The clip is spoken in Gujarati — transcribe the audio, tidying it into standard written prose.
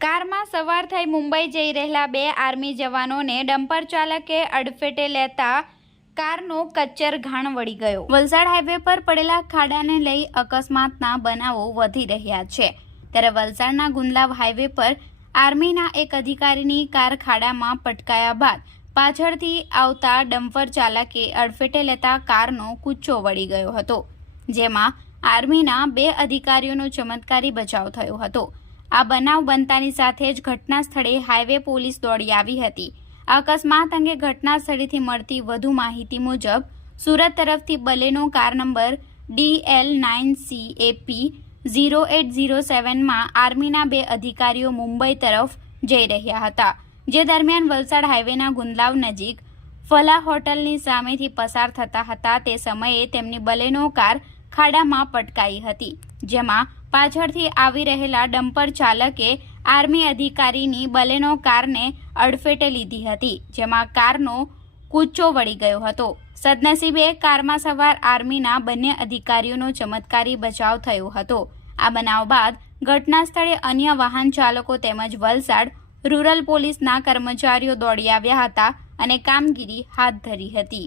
કારમાં સવાર થઈ મુંબઈ જઈ રહેલા બે આર્મી જવાનોને ડમ્પર ચાલકે અડફેટે લેતા કારનો કચ્ચર ઘાણ વળી ગયો। વલસાડ હાઈવે પર પડેલા ખાડાને લઈ અકસ્માતના બનાવો વધી રહ્યા છે, ત્યારે વલસાડના ગુંદલાવ હાઈવે પર આર્મીના એક અધિકારીની કાર ખાડામાં પટકાયા બાદ પાછળથી આવતા ડમ્પર ચાલકે અડફેટે લેતા કારનો કૂચો વળી ગયો હતો, જેમાં આર્મીના બે અધિકારીઓનો ચમત્કારી બચાવ થયો હતો। આ બનાવ બનતાની સાથે જ ઘટના સ્થળે હાઈવે પોલીસ દોડી આવી હતી। આ અકસ્માત અંગે ઘટના સ્થળેથી મળતી વધુ માહિતી મુજબ સુરત તરફથી બલેનો કાર નંબર DL9CAP 0807 માં આર્મીના બે અધિકારીઓ મુંબઈ તરફ જઈ રહ્યા હતા, જે દરમિયાન વલસાડ હાઈવેના ગુંદલાવ નજીક ફલા હોટલની સામેથી પસાર થતા હતા તે સમયે તેમની બલેનો કાર ખાડામાં પટકાઈ હતી, જેમાં પાછળથી આવી રહેલા ડમ્પર ચાલકે આર્મી અધિકારીની બલેનો કારને અડફેટે લીધી હતી, જેમાં કારનો કૂચો વળી ગયો હતો। સદનસીબે કારમાં સવાર આર્મીના બંને અધિકારીઓનો ચમત્કારી બચાવ થયો હતો। આ બનાવ બાદ ઘટના સ્થળે અન્ય વાહન ચાલકો તેમજ વલસાડ રૂરલ પોલીસના કર્મચારીઓ દોડી આવ્યા હતા અને કામગીરી હાથ ધરી હતી।